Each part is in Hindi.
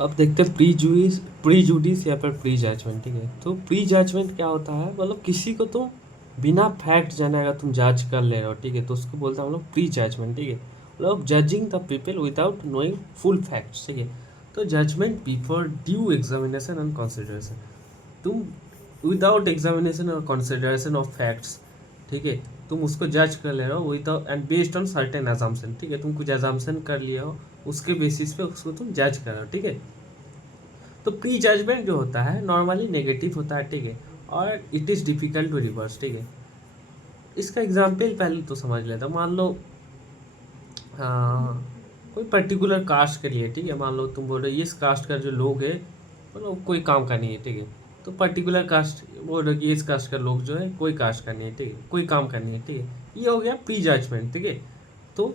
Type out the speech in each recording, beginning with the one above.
अब देखते हैं प्री जुडिस या फिर प्री जजमेंट। ठीक है, तो प्री जजमेंट क्या होता है, मतलब किसी को तुम बिना फैक्ट जाने अगर तुम जज कर ले रहे हो, ठीक है, तो उसको बोलते हैं हम लोग प्री जजमेंट। ठीक है, मतलब judging the people without knowing full facts. ठीक है, तो judgement before due examination and consideration. तुम विदाउट एग्जामिनेशन और कंसिडरेशन ऑफ फैक्ट्स, ठीक है, तुम उसको जज कर ले रहे हो without and based on certain assumption. ठीक है, तुम कुछ अजम्पशन कर लिए हो, उसके बेसिस पे उसको तुम जज कर रहे हो। ठीक है, तो प्री जजमेंट जो होता है नॉर्मली नेगेटिव होता है। ठीक है, और it is difficult to reverse. ठीक है, इसका एग्जाम्पल पहले तो समझ लेता। मान लो हाँ, कोई पर्टिकुलर कास्ट के लिए, ठीक है, मान लो तुम बोल रहे हो इस कास्ट का जो लोग है मतलब कोई काम का नहीं है। ठीक है, तो पर्टिकुलर कास्ट बोल रहे हो कि इस कास्ट का लोग जो है कोई कास्ट का नहीं है। ठीक है, कोई काम का नहीं है। ठीक है, ये हो गया प्री जजमेंट। ठीक है, तो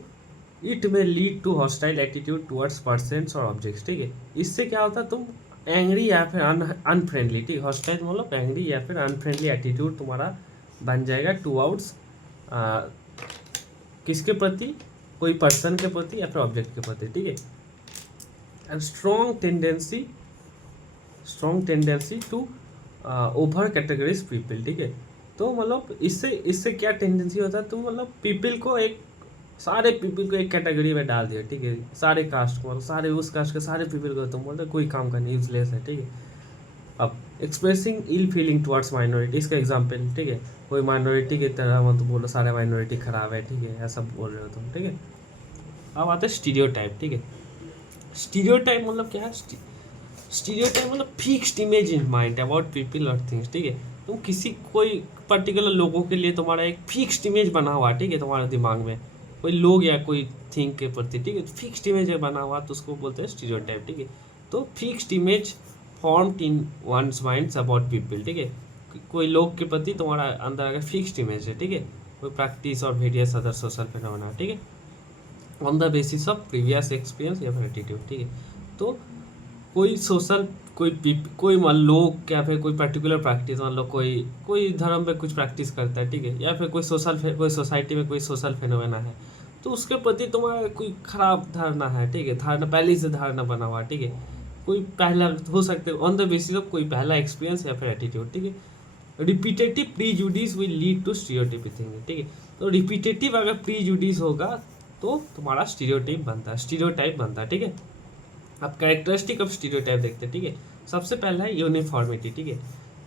it may lead to hostile attitude towards persons और ऑब्जेक्ट्स। ठीक है, इससे क्या होता है, तुम एंग्री या फिर अनफ्रेंडली, ठीक, हॉस्टाइल मतलब एंग्री या फिर अनफ्रेंडली एटीट्यूड तुम्हारा बन जाएगा टुवर्ड्स किसके प्रति, कोई पर्सन के प्रति या फिर ऑब्जेक्ट के प्रति। ठीक है, and strong tendency to over categorise people. ठीक है, तो मतलब इससे क्या टेंडेंसी होता है, तुम मतलब पीपल को एक सारे पीपल को एक कैटेगरी में डाल दिया। ठीक है, सारे कास्ट को, मतलब सारे उस कास्ट के सारे पीपल को तुम बोलते कोई काम का नहीं, यूजलेस है। ठीक है, अब एक्सप्रेसिंग इल फीलिंग टुवर्ड्स माइनॉरिटी, इसका एग्जाम्पल। ठीक है, कोई माइनॉरिटी की तरह मतलब बोलो सारे माइनॉरिटी खराब है। ठीक है, ऐसा बोल रहे हो तुम। ठीक है, अब आता है स्टीरियोटाइप। ठीक है, स्टीरियोटाइप मतलब क्या है, स्टीरियोटाइप मतलब fixed image in mind about people और थिंग्स। ठीक है, तुम किसी कोई पर्टिकुलर लोगों के लिए तुम्हारा एक फिक्स्ड इमेज बना हुआ है। ठीक है, तुम्हारे दिमाग में कोई लोग या कोई थिंग के प्रति, ठीक है, फिक्स्ड इमेज बना हुआ, तो उसको बोलते हैं स्टीरियोटाइप। ठीक है, तो fixed image formed in one's minds about people. ठीक है, कोई लोग के प्रति तुम्हारा अंदर अगर फिक्स्ड इमेज है, ठीक है, कोई प्रैक्टिस और वेरियस अदर सोशल फिनोमेना। ठीक है, on the basis of previous experience या फिर एटीट्यूड। ठीक है, तो कोई सोशल कोई मान लोग या फिर कोई पर्टिकुलर प्रैक्टिस, मान लो कोई कोई धर्म में कुछ प्रैक्टिस करता है। ठीक है, या फिर कोई सोसाइटी में कोई सोशल फिनोमेना है, तो उसके प्रति तुम्हारा कोई खराब धारणा है। ठीक है, धारणा पहले से धारणा बना हुआ है। ठीक है, कोई पहला हो सकते ऑन द बेसिस ऑफ कोई पहला एक्सपीरियंस या फिर एटीट्यूड। ठीक है, repetitive prejudice will lead to stereotype thinking. ठीक है, तो रिपीटेटिव अगर प्रीजुडिस होगा तो तुम्हारा स्टीरियोटाइप बनता है। ठीक है, अब कैरेक्टरिस्टिक ऑफ स्टीरियोटाइप देखते हैं। ठीक है, सबसे पहला है यूनिफॉर्मिटी। ठीक है,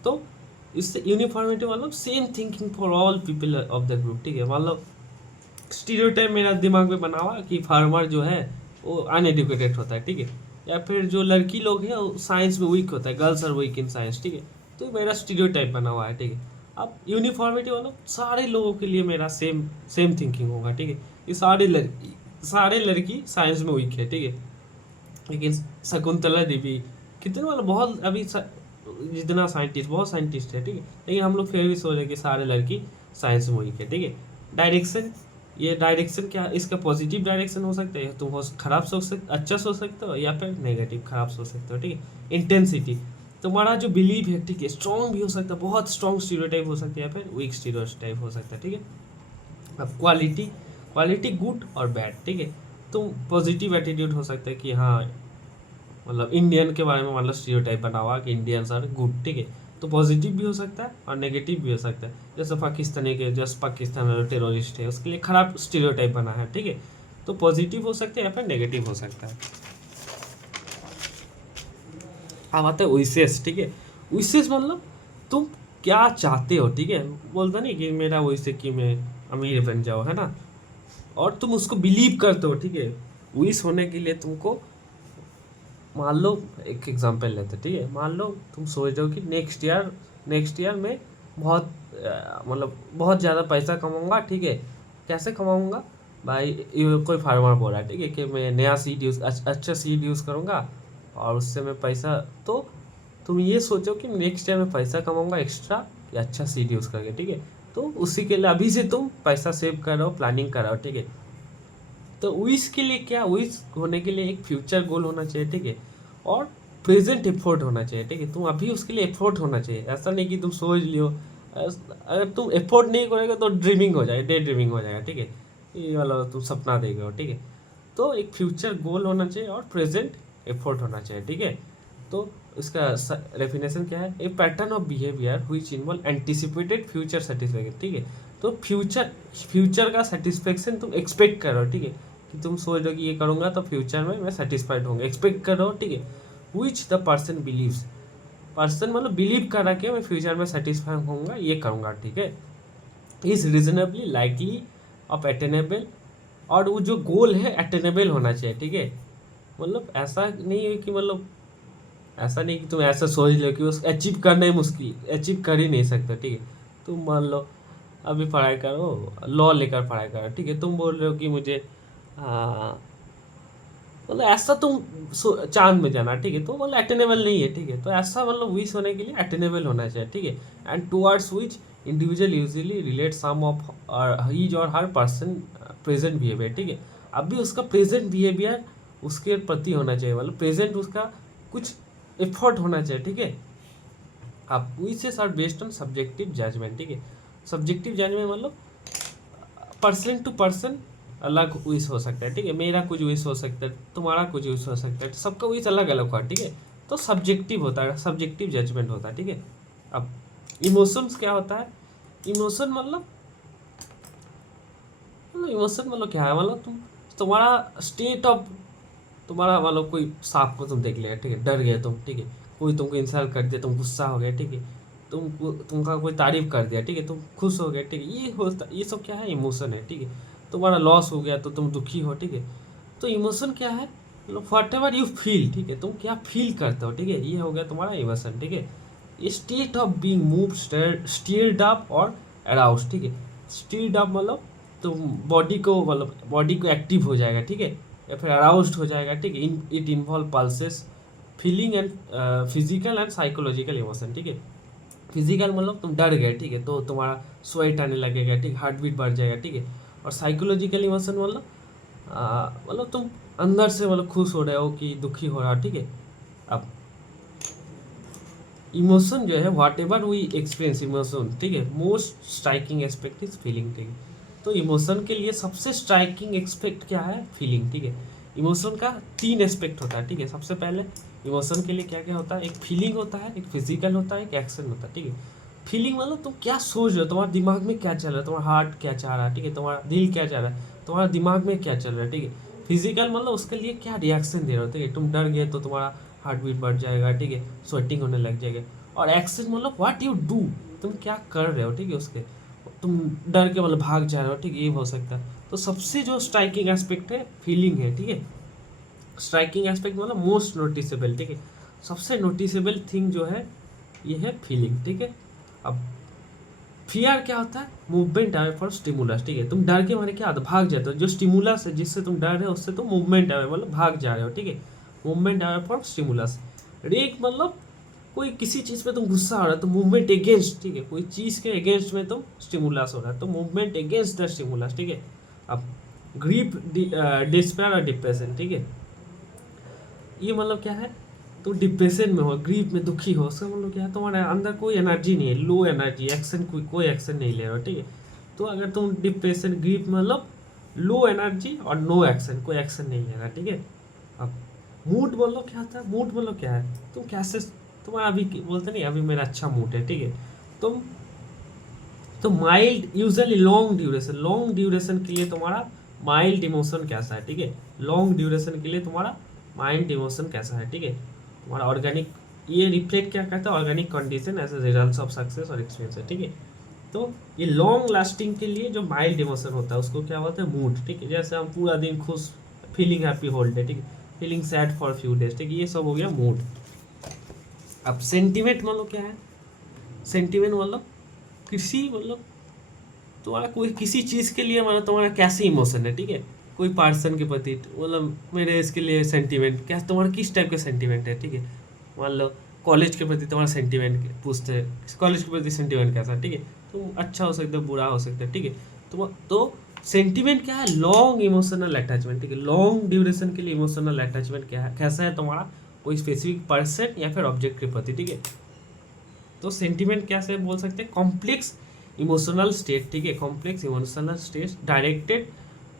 तो इससे यूनिफॉर्मिटी मतलब same thinking for all people of the group. ठीक है, मतलब स्टीरियोटाइप मेरा दिमाग में बना हुआ कि फार्मर जो है वो अनएडुकेटेड होता है। ठीक है, या फिर जो लड़की लोग हैं वो साइंस में वीक होता है, girls are weak in science. ठीक है, तो मेरा स्टीरियोटाइप बना हुआ है। ठीक है, अब यूनिफॉर्मिटी मतलब सारे लोगों के लिए मेरा सेम सेम थिंकिंग होगा। ठीक है, कि सारे लड़की साइंस में वीक है। ठीक है, लेकिन शकुंतला देवी कितने मतलब बहुत अभी जितना साइंटिस्ट बहुत साइंटिस्ट है। ठीक है, लेकिन हम लोग फिर भी सोच रहे हैं कि सारे लड़की साइंस में वीक है। ठीक है, डायरेक्शन, ये डायरेक्शन क्या, इसका पॉजिटिव डायरेक्शन हो सकता है, तुम हो खराब सोच सकते, अच्छा सोच सकते हो, या फिर नेगेटिव खराब सोच सकते हो। ठीक है, इंटेंसिटी, तुम्हारा जो बिलीव है, ठीक है, स्ट्रॉन्ग भी हो सकता है, बहुत स्ट्रॉन्ग स्टीरियोटाइप हो सकता है, या फिर वीक स्टीरियोटाइप हो सकता है। ठीक है, अब क्वालिटी, क्वालिटी गुड और बैड। ठीक है, तुम पॉजिटिव एटीट्यूड हो सकता है कि हाँ मतलब इंडियन के बारे में मतलब स्टीरियोटाइप बना हुआ कि इंडियंस आर गुड। ठीक है, तो पॉजिटिव भी हो सकता है और नेगेटिव भी हो सकता है। जैसे पाकिस्तानी के, जैसे पाकिस्तान टेररिस्ट है, उसके लिए खराब स्टीरियोटाइप बना है। ठीक है, तो पॉजिटिव हो सकता है या फिर नेगेटिव हो सकता है। अब आता है विशेष। ठीक है, विशेष मतलब तुम क्या चाहते हो। ठीक है, बोलता नहीं कि मेरा वैसे कि मैं अमीर बन जाओ, है ना, और तुम उसको बिलीव करते हो। ठीक है, विश होने के लिए तुमको, मान लो एक एग्जांपल लेते हैं। ठीक है, मान लो तुम सोच रहे हो कि नेक्स्ट ईयर में बहुत मतलब बहुत ज़्यादा पैसा कमाऊंगा। ठीक है, कैसे कमाऊंगा भाई, ये कोई फार्मर बोल रहा है। ठीक है, कि मैं नया सीड यूज़ अच्छा सीड यूज़ करूंगा और उससे मैं पैसा, तो तुम ये सोचो कि नेक्स्ट ईयर में पैसा कमाऊंगा एक्स्ट्रा या अच्छा सीड यूज़ करके। ठीक है, तो उसी के लिए अभी से तुम पैसा सेव कर रहे हो, प्लानिंग कर रहे हो। ठीक है, तो विश के लिए क्या, विश होने के लिए एक फ्यूचर गोल होना चाहिए। ठीक है, और प्रेजेंट एफर्ट होना चाहिए। ठीक है, तुम अभी उसके लिए एफर्ट होना चाहिए, ऐसा नहीं कि तुम सोच लियो। अगर तुम एफर्ट नहीं करोगे तो ड्रीमिंग हो जाएगा, डे ड्रीमिंग हो जाएगा। ठीक है, ये वाला तुम सपना देख रहे हो। ठीक है, तो एक फ्यूचर गोल होना चाहिए और प्रेजेंट एफर्ट होना चाहिए, ठीक है। तो इसका डेफिनेशन क्या है, a pattern of behaviour which involve anticipated future satisfaction, ठीक है। तो फ्यूचर का सेटिस्फेक्शन तुम एक्सपेक्ट करो, ठीक है, कि तुम सोच रहे हो कि ये करूँगा तो फ्यूचर में मैं सेटिस्फाइड होंगे, एक्सपेक्ट करो, ठीक है। Which the person believes, person मतलब बिलीव कर रहा कि मैं फ्यूचर में सेटिस्फाई होऊंगा, ये करूँगा, ठीक है। Is reasonably likely of attainable, और वो जो गोल है अटेनेबल होना चाहिए, ठीक है। मतलब ऐसा नहीं है कि मतलब ऐसा नहीं कि तुम ऐसा सोच लो कि उसको अचीव करना ही मुश्किल, अचीव कर ही नहीं सकते, ठीक है। तुम मान लो अभी पढ़ाई करो, लॉ लेकर पढ़ाई करो, ठीक है, तुम बोल रहे हो कि मुझे मतलब ऐसा तुम चांद में जाना, ठीक है, तो मतलब अटेनेबल नहीं है, ठीक है। तो ऐसा मतलब विश होने के लिए अटेनेबल होना चाहिए, ठीक है। And towards which individual usually relate some of his or her person present behaviour, ठीक है। अभी उसका प्रेजेंट बिहेवियर उसके प्रति होना चाहिए, मतलब प्रेजेंट उसका कुछ एफर्ट होना चाहिए, ठीक है। आप wishes are based on subjective judgement, ठीक है। सब्जेक्टिव जजमेंट मतलब पर्सन टू पर्सन अलग विश हो सकता है, ठीक है। मेरा कुछ विश हो सकता है, तुम्हारा कुछ विश हो सकता है, सबका विश अलग अलग हुआ, ठीक है। तो सब्जेक्टिव होता है, सब्जेक्टिव जजमेंट होता है, ठीक है। अब इमोशंस क्या होता है, इमोशन मतलब इमोशन मतलब क्या है, मतलब तुम्हारा स्टेट ऑफ, तुम्हारा मतलब कोई सांप को तुम देख लिया, ठीक है, डर गए तुम, ठीक है। कोई तुमको इंसल्ट कर दिया, तुम गुस्सा हो गए, ठीक है। तुमका कोई तारीफ कर दिया, ठीक है, तुम खुश हो गए, ठीक है। ये सब क्या है, इमोशन है, ठीक है। तुम्हारा लॉस हो गया तो तुम दुखी हो, ठीक है। तो इमोशन क्या है, मतलब वट एवर यू फील, ठीक है, तुम क्या फील करते हो, ठीक है, ये हो गया तुम्हारा इमोशन, ठीक है। ये state of being move, steered up और अराउज, ठीक है। स्टीयर्ड अप मतलब तुम बॉडी को एक्टिव हो जाएगा, ठीक है, या फिर अराउज्ड हो जाएगा, ठीक है। It involve pulses, feeling and physical and psychological emotion, ठीक है। फिजिकल मतलब तुम डर गए, ठीक है, तो तुम्हारा स्वेट आने लगेगा, ठीक, हार्ट बीट बढ़ जाएगा, ठीक है। और साइकोलॉजिकल इमोशन मतलब तुम अंदर से मतलब खुश हो रहे हो कि दुखी हो रहा हो, ठीक है। अब इमोशन जो है वाट एवर वी एक्सपीरियंस इमोशन, ठीक है, most striking aspect is feeling, ठीक है। तो इमोशन के लिए सबसे स्ट्राइकिंग एस्पेक्ट क्या है, फीलिंग, ठीक है। इमोशन का 3 एस्पेक्ट होता है, ठीक है। सबसे पहले इमोशन के लिए क्या क्या होता है, एक फीलिंग होता है, एक फिजिकल होता है, एक एक्शन होता है, ठीक है। फीलिंग मतलब तुम क्या सोच रहे हो, तुम्हारे दिमाग में क्या चल रहा है, तुम्हारा हार्ट क्या चाह रहा है, ठीक है, तुम्हारा दिल क्या चाह रहा है, तुम्हारा दिमाग में क्या चल रहा है, ठीक है। फिजिकल मतलब उसके लिए क्या रिएक्शन दे रहे हो, ठीक है, तुम डर गए तो तुम्हारा हार्ट बीट बढ़ जाएगा, ठीक है, स्वेटिंग होने लग जाएगा। और एक्शन मतलब व्हाट यू डू, तुम क्या कर रहे हो, ठीक है, उसके तुम डर के मतलब भाग जा रहे हो, ठीक है, ये हो सकता है। तो सबसे जो स्ट्राइकिंग एस्पेक्ट है फीलिंग है, ठीक है। स्ट्राइकिंग एस्पेक्ट मतलब मोस्ट नोटिसेबल, ठीक है, सबसे नोटिसेबल थिंग जो है ये है फीलिंग, ठीक है। अब फियर क्या होता है, मूवमेंट अवे फॉर स्टिमुलस, ठीक है। तुम डर के मारे क्या होता है, भाग जाते हो, जो स्टिमुलस है जिससे तुम डर रहे हो उससे तुम मूवमेंट अवे मतलब भाग जा रहे हो, ठीक है। Movement away for stimulus. रेक मतलब कोई किसी चीज़ पे तुम गुस्सा हो रहा है तो मूवमेंट अगेंस्ट, ठीक है, कोई चीज़ के अगेंस्ट में तुम स्टिमुलस हो रहा है तो मूवमेंट अगेंस्ट द स्टिमुलस, ठीक है। अब ग्रीप, डिस्पेयर और डिप्रेशन, ठीक है, ये मतलब क्या है, तो डिप्रेशन में हो, ग्रीफ में दुखी हो, उसका मतलब क्या है, तुम्हारे अंदर कोई एनर्जी नहीं है, लो एनर्जी, एक्शन कोई एक्शन नहीं ले रहे हो, ठीक है। तो अगर तुम डिप्रेशन ग्रीफ मतलब लो एनर्जी और नो एक्शन, कोई एक्शन नहीं ले रहा, ठीक है। अब मूड मतलब क्या होता है, मूड मतलब क्या है, तुम कैसे, तुम्हारा अभी बोलते नहीं अभी मेरा अच्छा मूड है, ठीक है। तुम तो माइल्ड यूजली लॉन्ग ड्यूरेशन के लिए तुम्हारा माइल्ड इमोशन कैसा है, ठीक है। लॉन्ग ड्यूरेशन के लिए तुम्हारा माइल्ड इमोशन कैसा है, ठीक है। तुम्हारा ऑर्गेनिक, ये रिफ्लेक्ट क्या करता है, organic condition as a result of success और एक्सपीरियंस है, ठीक है। तो ये लॉन्ग लास्टिंग के लिए जो माइल्ड इमोशन होता है उसको क्या बोलते हैं, मूड, ठीक है। जैसे हम पूरा दिन खुश, फीलिंग हैप्पी होल डे, ठीक है, feeling sad for few days, ठीक है, ये सब हो गया मूड। अब सेंटिमेंट मतलब क्या है, सेंटिमेंट मतलब किसी मतलब तुम्हारा कोई किसी चीज़ के लिए मतलब तुम्हारा कैसे इमोशन है, ठीक है। कोई पर्सन के प्रति मतलब मेरे इसके लिए सेंटीमेंट क्या, तुम्हारा किस टाइप का सेंटीमेंट है, ठीक है। मान लो कॉलेज के प्रति तुम्हारा सेंटीमेंट पूछते हैं, कॉलेज के प्रति सेंटीमेंट कैसा है, ठीक है। तो अच्छा हो सकता है, बुरा हो सकता है, ठीक है। तो सेंटीमेंट क्या है, लॉन्ग इमोशनल अटैचमेंट, ठीक है। लॉन्ग ड्यूरेशन के लिए इमोशनल अटैचमेंट क्या है, कैसा है तुम्हारा, कोई स्पेसिफिक पर्सन या फिर ऑब्जेक्ट के प्रति, ठीक है। तो सेंटीमेंट कैसे बोल सकते हैं, कॉम्प्लेक्स इमोशनल स्टेट, ठीक है, complex emotional state directed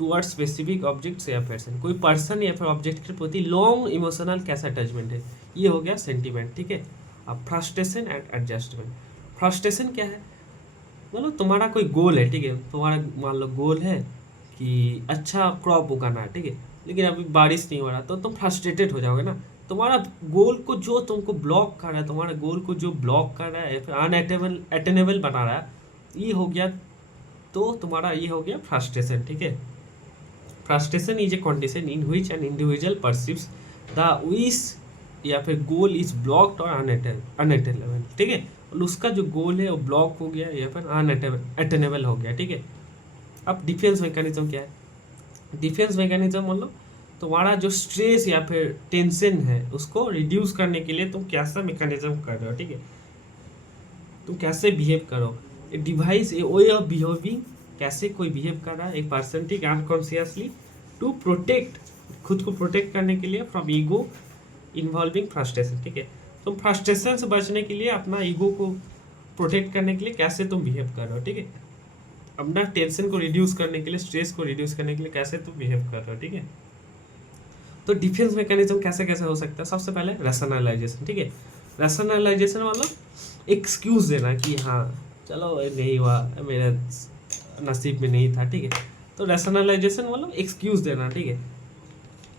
toward specific objects या पर्सन, कोई पर्सन या फिर ऑब्जेक्ट के प्रति लॉन्ग इमोशनल कैसा अटैचमेंट है, ये हो गया सेंटीमेंट, ठीक है। अब फ्रस्ट्रेशन एंड एडजस्टमेंट, फ्रस्ट्रेशन क्या है, मतलब तुम्हारा कोई गोल है, ठीक है, तुम्हारा मान लो गोल है कि अच्छा क्रॉप उगाना है, ठीक है, लेकिन अभी बारिश नहीं हो रहा तो तुम फ्रस्ट्रेटेड हो जाओगे ना। तुम्हारा गोल को जो तुमको ब्लॉक कर रहा है, तुम्हारे गोल को जो ब्लॉक कर रहा है या फिर अनअटेबल अटेनेबल बना रहा है, ये हो गया, तो तुम्हारा ये हो गया फ्रस्ट्रेशन, ठीक है। Frustration is a condition in which an individual perceives the wish या फिर गोल इज ब्लॉक्ड और अनअटेनेबल, ठीक है, और उसका जो गोल है वो ब्लॉक हो गया या फिर अनअटेनेबल हो गया, ठीक है। अब डिफेंस मैकेनिज्म क्या है, डिफेंस मैकेनिज्म मतलब तुम्हारा जो स्ट्रेस या फिर टेंशन है उसको रिड्यूस करने के लिए तुम कैसा मैकेनिज्म कर रहे हो, ठीक है, तुम कैसे बिहेव करो, a device A way of behaving, कैसे कोई बिहेव कर रहा है एक पर्सन, ठीक है, अनकॉन्शियसली टू प्रोटेक्ट, खुद को प्रोटेक्ट करने के लिए फ्रॉम ईगो इन्वॉल्विंग फ्रस्ट्रेशन, ठीक है। तुम फ्रस्ट्रेशन से बचने के लिए अपना ईगो को प्रोटेक्ट करने के लिए कैसे तुम बिहेव कर रहे हो, ठीक है, अपना टेंशन को रिड्यूस करने के लिए, स्ट्रेस को रिड्यूस करने के लिए कैसे तुम बिहेव कर रहे हो, ठीक है। तो डिफेंस मैकेनिज्म कैसे कैसे हो सकता है, सबसे पहले रैशनलाइजेशन, ठीक है, रैशनलाइजेशन मतलब एक्सक्यूज देना कि हाँ चलो ये नहीं हुआ, मेरे नसीब में नहीं था, ठीक है, तो रैशनलाइजेशन मतलब एक्सक्यूज देना, ठीक है।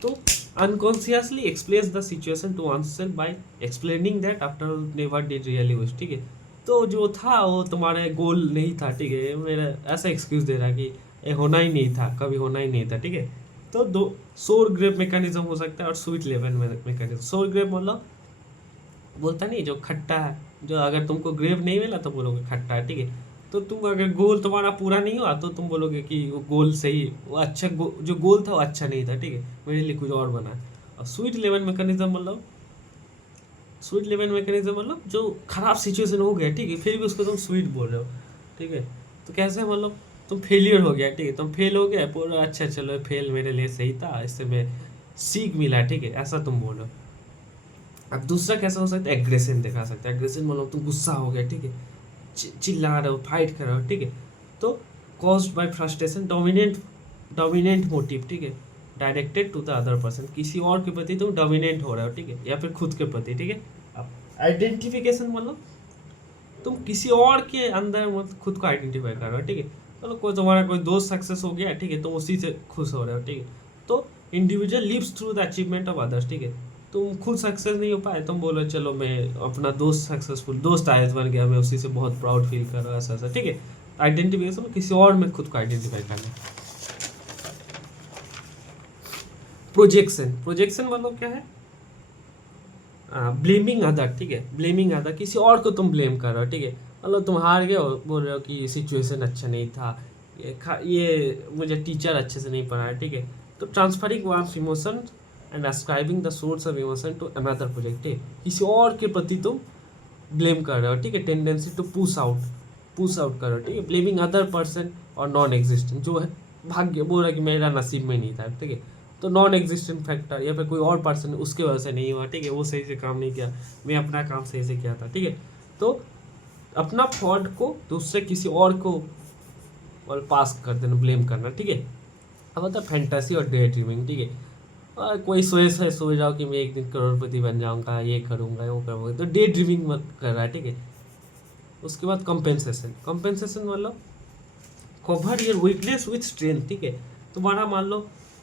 तो unconsciously explains the situation to oneself by explaining that after never did really wish, ठीक है, तो जो था वो तुम्हारे गोल नहीं था, ठीक है, मेरा ऐसा एक्सक्यूज दे रहा कि ये होना ही नहीं था, कभी होना ही नहीं था, ठीक है। तो दो सोर ग्रेप मैकेनिज्म हो सकता है और स्वीट लेवन मैकेनिज्म। सोर ग्रेप मतलब बोलता नहीं जो खट्टा है, जो अगर तुमको ग्रेप नहीं मिला तो बोलोगे खट्टा है, ठीक है, तो तुम अगर गोल तुम्हारा पूरा नहीं हुआ तो तुम बोलोगे कि वो गोल सही, वो अच्छा जो गोल था वो अच्छा नहीं था, ठीक है, मेरे लिए कुछ और बना। और स्वीट लेवन मैकेनिज्म मतलब, स्वीट लेवन मैकेनिज्म मतलब जो खराब सिचुएशन हो गया, ठीक है, फिर भी उसको तुम स्वीट बोल रहे हो, ठीक है, तो कैसे मतलब तुम फेलियर हो गया, ठीक है, तुम फेल हो गया पूरा, अच्छा चलो फेल मेरे लिए सही था, इससे मैं सीख मिला, ठीक है, ऐसा तुम बोल रहे हो। अब दूसरा कैसा हो सकता है, एग्रेशन दिखा सकता है, एग्रेशन मतलब तुम गुस्सा हो गया, ठीक है, चिल्ला रहे हो, फाइट कर रहे हो, ठीक है, तो caused by frustration, dominant motive, ठीक है, directed to the other person, किसी और के प्रति तुम डोमिनेंट हो रहे हो, ठीक है, या फिर खुद के प्रति, ठीक है। अब आइडेंटिफिकेशन मतलब तुम किसी और के अंदर मतलब खुद को आइडेंटिफाई कर रहे हो, ठीक है, चलो कोई तुम्हारा कोई दोस्त सक्सेस हो गया, ठीक है, तुम उसी से खुश हो रहे हो, ठीक है, तो individual lives through the achievement of others, ठीक है, तुम खुद सक्सेस नहीं हो पाए, तुम बोलो चलो मैं अपना दोस्त सक्सेसफुल दोस्त आयस बन गया, मैं उसी से बहुत प्राउड फील कर रहा हूँ, ऐसा ऐसा, ठीक है, आइडेंटिफिकेशन किसी और में खुद को आइडेंटिफाई करना। प्रोजेक्शन, प्रोजेक्शन मतलब क्या है, ब्लेमिंग अदर, ठीक है, ब्लेमिंग अदर, किसी और को तुम ब्लेम कर रहे हो, ठीक है, मतलब तुम हार गए हो, बोल रहे हो कि सिचुएशन अच्छा नहीं था, ये मुझे टीचर अच्छे से नहीं पढ़ाया, ठीक है, तो transferring one's emotion and ascribing the source of emotion to another project, ठीक है, किसी और के प्रति तुम ब्लेम कर रहे हो, ठीक है, टेंडेंसी टू पुश आउट कर रहे हो, ठीक है, ब्लेमिंग अदर पर्सन और नॉन एग्जिस्टेंट, जो है भाग्य बोल रहा है कि मेरा नसीब में नहीं था, ठीक है, तो नॉन एग्जिस्टेंट फैक्टर या फिर कोई और पर्सन उसके वजह से नहीं हुआ, ठीक है, वो सही से काम नहीं किया, मैं अपना काम सही से किया था, ठीक है, तो अपना फॉल्ट को दूसरे किसी और को और पास कर देना, ब्लेम करना, ठीक है। अब होता है फैंटेसी और डे ड्रीमिंग, ठीक है, और कोई सोच रहा हो कि मैं एक दिन करोड़पति बन जाऊंगा, ये करूंगा वो करूंगा, तो डे ड्रीमिंग मत कर रहा है, ठीक है। उसके बाद कंपेंसेशन, कंपेंसेशन मतलब cover your weakness with strength, ठीक है, तुम्हारा मान लो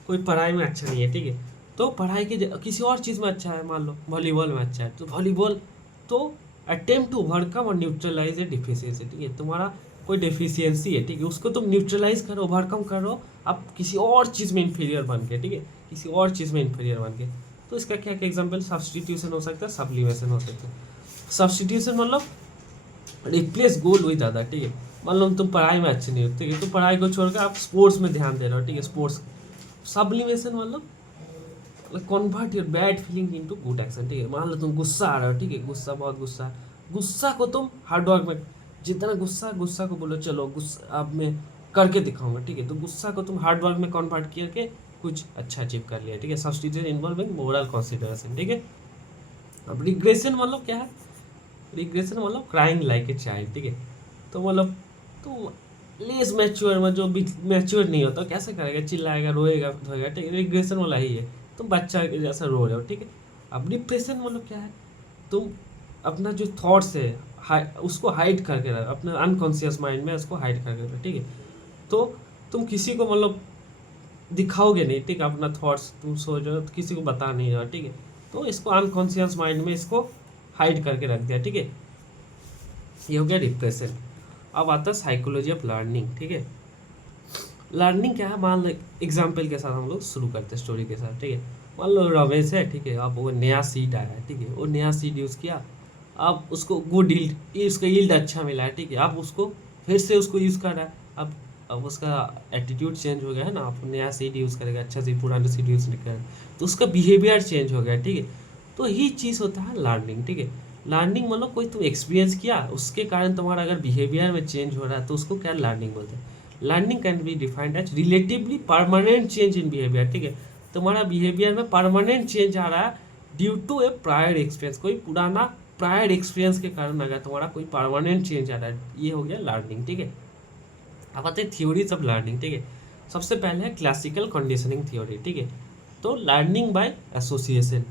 कोई पढ़ाई में अच्छा नहीं है, ठीक है, तो पढ़ाई के किसी और चीज़ में अच्छा है, मान लो वॉलीबॉल में अच्छा है, तो वॉलीबॉल तो अटेम्प्ट टू ओवरकम और न्यूट्रलाइज ए डिफिशियंसी, ठीक है, तुम्हारा कोई डेफिशिएंसी है, ठीक है, उसको तुम न्यूट्रलाइज करो, ओवरकम करो, आप किसी और चीज़ में इन्फीरियर बन के, ठीक है, किसी और चीज़ में इन्फीरियर बन के, तो इसका क्या क्या एग्जाम्पल, सब्सटीट्यूशन हो सकता है, सब्लिमेशन हो सकता है। सब्सटीट्यूशन मतलब रिप्लेस गोल विद अदर, ठीक है, मान लो तुम पढ़ाई में अच्छे नहीं हो, ठीक है, तो पढ़ाई को छोड़कर आप स्पोर्ट्स में ध्यान दे रहे हो, ठीक है, स्पोर्ट्स। सब्लिमेशन मतलब convert your bad feeling into good action, ठीक है, मान लो तुम गुस्सा आ रहे हो, ठीक है, गुस्सा बहुत गुस्सा, गुस्सा को तुम हार्डवर्क में, जितना गुस्सा को बोलो चलो गुस्सा अब मैं करके दिखाऊंगा, ठीक है, तो गुस्सा को तुम हार्डवर्क में कन्वर्ट करके कुछ अच्छा अचीव कर लिया, ठीक है, सब्स्टिट्यूशन इन्वॉल्विंग मोरल कंसिडरेशन, ठीक है। अब रिग्रेशन मतलब क्या है, रिग्रेशन मतलब क्राइंग लाइक ए चाइल्ड, ठीक है, तो मतलब तुम लेस मैच्योर में जो मैच्योर नहीं होता कैसे करेगा, चिल्लाएगा, रोएगा धोएगा, ठीक है, रिग्रेशन वाला ही है। तुम बच्चा के जैसा रो रहे हो, ठीक है। अब डिप्रेशन मतलब क्या है, तुम अपना जो थॉट्स है उसको हाइड करके रख, अपने अनकॉन्शियस माइंड में उसको हाइड करके रख, ठीक है। तो तुम किसी को मतलब दिखाओगे नहीं, ठीक है, अपना थॉट्स तुम सोच रहे हो तो किसी को बता नहीं रहे हो, ठीक है। तो इसको अनकॉन्शियस माइंड में इसको हाइड करके रख दिया, ठीक है। ये हो गया डिप्रेशन। अब आता है साइकोलॉजी ऑफ लर्निंग, ठीक है। लर्निंग क्या है, मान लो एग्जाम्पल के साथ हम लोग शुरू करते हैं स्टोरी के साथ, ठीक है। मान लो रमेश है, ठीक है, अब वो नया सीड आया है, ठीक है, वो नया सीड यूज़ किया, अब उसको गुड यील्ड, उसका यील्ड अच्छा मिला है, ठीक है। अब उसको फिर से उसको यूज़ कर रहा है, अब उसका एटीट्यूड चेंज हो गया है ना, अब नया सीड यूज़ करेगा, अच्छा सीड पुराना सीड यूज़ नहीं करेगा, तो उसका बिहेवियर चेंज हो गया, ठीक है। तो यही चीज़ होता है लर्निंग, ठीक है। लर्निंग मतलब कोई तुम एक्सपीरियंस किया, उसके कारण तुम्हारा अगर बिहेवियर में चेंज हो रहा है तो उसको क्या लर्निंग बोलते हैं। Learning can be defined as relatively permanent change in behaviour, ठीक है। तुम्हारा बिहेवियर में परमानेंट चेंज आ रहा है due to a prior experience, कोई पुराना प्रायर एक्सपीरियंस के कारण अगर तुम्हारा कोई परमानेंट चेंज आ रहा है, ये हो गया लर्निंग, ठीक है। अब आते हैं थ्योरीज ऑफ लर्निंग, ठीक है। सबसे पहले है क्लासिकल कंडीशनिंग थ्योरी, ठीक है। तो लर्निंग बाय एसोसिएशन,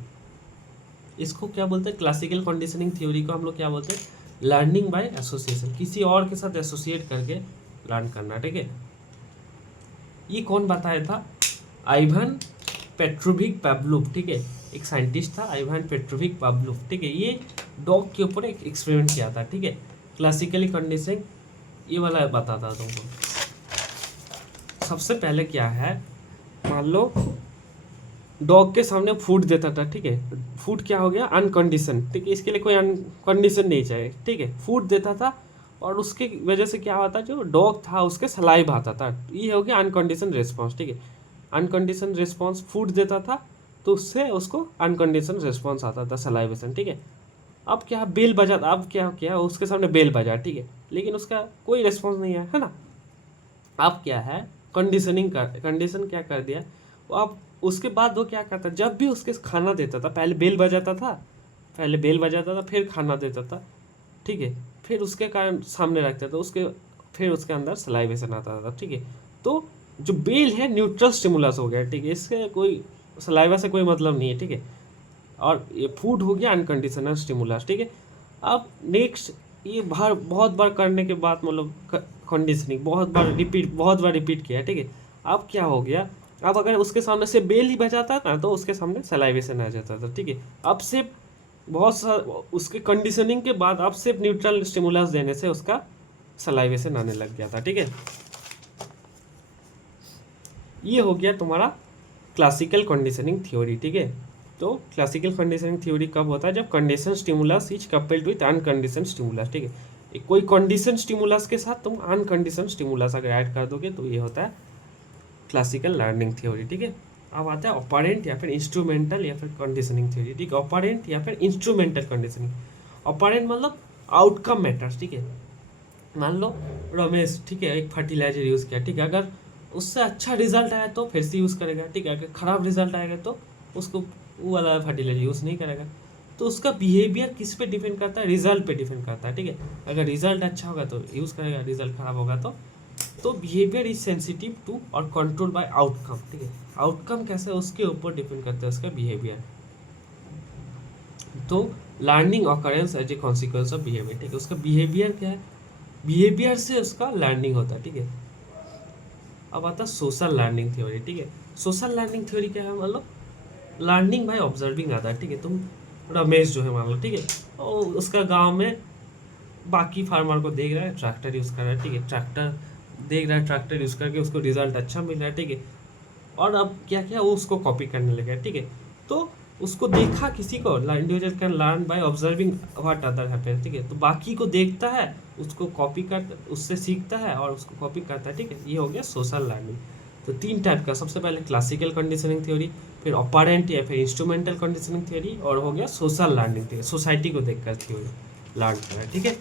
इसको क्या बोलते हैं, क्लासिकल कंडीशनिंग थ्योरी को हम लोग क्या बोलते हैं, लर्निंग बाय एसोसिएशन, किसी और के साथ एसोसिएट करके लर्न करना, ठीक है। ये कौन बताया था, आइवान पेट्रोविक पाव्लोव, ठीक है। एक साइंटिस्ट था आइवान पेट्रोविक पाव्लोव, ठीक है। ये डॉग के ऊपर एक एक्सपेरिमेंट किया था, ठीक है। क्लासिकली कंडीशनिंग ये वाला बताता तुमको। सबसे पहले क्या है, मान लो डॉग के सामने फूड देता था, ठीक है। फूड क्या हो गया, अनकंडीशन, ठीक है, इसके लिए कोई अनकंडीशन नहीं चाहिए, ठीक है। फूड देता था और उसके वजह से क्या होता, जो डॉग था उसके सलाइव आता था, ये हो गया अनकंडीशन रिस्पॉन्स, ठीक है। अनकंडीशन रिस्पॉन्स, फूड देता था तो उससे उसको अनकंडीशन रिस्पॉन्स आता था, सलाइवेशन, ठीक है। अब क्या बेल बजा, अब क्या किया, उसके सामने बेल बजा, ठीक है, लेकिन उसका कोई रिस्पॉन्स नहीं है ना। अब क्या है, कंडीशन क्या कर दिया वो, अब उसके बाद वो क्या करता, जब भी उसके खाना देता था, पहले बेल बजाता था, फिर खाना देता था, ठीक है, फिर उसके कारण सामने रखता था उसके, फिर उसके अंदर सलाइवेशन आता था, ठीक है। तो जो बेल है न्यूट्रल स्टिमुलस हो गया, ठीक है, इसके कोई सलाइवा से कोई मतलब नहीं है, ठीक है। और ये फूड हो गया अनकंडीशनल स्टिमुलस, ठीक है। अब नेक्स्ट ये बहुत बार करने के बाद मतलब कंडीशनिंग बहुत बार रिपीट किया, ठीक है। अब क्या हो गया, अब अगर उसके सामने से बेल ही बजाता ना तो उसके सामने सलाइवेशन आ जाता था, ठीक है। अब से बहुत सा उसके कंडीशनिंग के बाद अब सिर्फ न्यूट्रल स्टिमुलस देने से उसका सलाइवेशन आने लग गया था, ठीक है। ये हो गया तुम्हारा क्लासिकल कंडीशनिंग थ्योरी, ठीक है। तो क्लासिकल कंडीशनिंग थ्योरी कब होता है, जब condition stimulus is coupled with uncondition stimulus, ठीक है। कोई कंडीशन स्टिमुलस के साथ तुम अनकंडीशन स्टिमुलस अगर ऐड कर दोगे तो ये होता है क्लासिकल लर्निंग थ्योरी, ठीक है। अब आता है ऑपरेंट या फिर इंस्ट्रूमेंटल या फिर कंडीशनिंग थ्योरी, ठीक है। ऑपरेंट या फिर इंस्ट्रूमेंटल कंडीशनिंग, ऑपरेंट मतलब आउटकम मैटर्स, ठीक है। मान लो रमेश, ठीक है, एक फर्टिलाइजर यूज़ किया, ठीक है, अगर उससे अच्छा रिजल्ट आया तो फिर से यूज़ करेगा, ठीक है। अगर ख़राब रिजल्ट आएगा तो उसको वो वाला फर्टिलाइजर यूज़ नहीं करेगा। तो उसका बिहेवियर किस पे डिपेंड करता है, रिजल्ट पे डिपेंड करता है, ठीक है। अगर रिजल्ट अच्छा होगा तो यूज़ करेगा, रिजल्ट ख़राब होगा तो बिहेवियर इज सेंसिटिव टू और कंट्रोल बाय आउटकम, ठीक है। आउटकम कैसे उसके ऊपर डिपेंड करता है उसका बिहेवियर। तो learning occurrence as a consequence of behaviour, ठीक है। उसका बिहेवियर क्या है, बिहेवियर से उसका लर्निंग होता है, ठीक है। अब आता है सोशल लर्निंग थ्योरी, ठीक है। सोशल लर्निंग थ्योरी क्या है, मतलब लर्निंग बाय ऑब्जर्विंग आता है, ठीक है। तुम रमेश जो है मान लो, ठीक है, और उसका गांव में बाकी फार्मर को देख रहा है ट्रैक्टर यूज़ कर रहा है, ठीक है, ट्रैक्टर देख रहा है, ट्रैक्टर यूज़ करके उसको रिजल्ट अच्छा मिल रहा है, ठीक है। और अब क्या किया, वो उसको कॉपी करने लगा, ठीक है। तो उसको देखा किसी को, individual can learn by observing what other happens, ठीक है। तो बाकी को देखता है, उसको कॉपी करता, उससे सीखता है और उसको कॉपी करता है, ठीक है। ये हो गया सोशल लर्निंग। तो तीन टाइप का, सबसे पहले क्लासिकल कंडीशनिंग थ्योरी, फिर ऑपरेंट या फिर इंस्ट्रूमेंटल कंडीशनिंग थ्योरी, और हो गया सोशल लर्निंग थ्योरी, सोसाइटी को देखकर थ्योरी लर्न करा, ठीक है।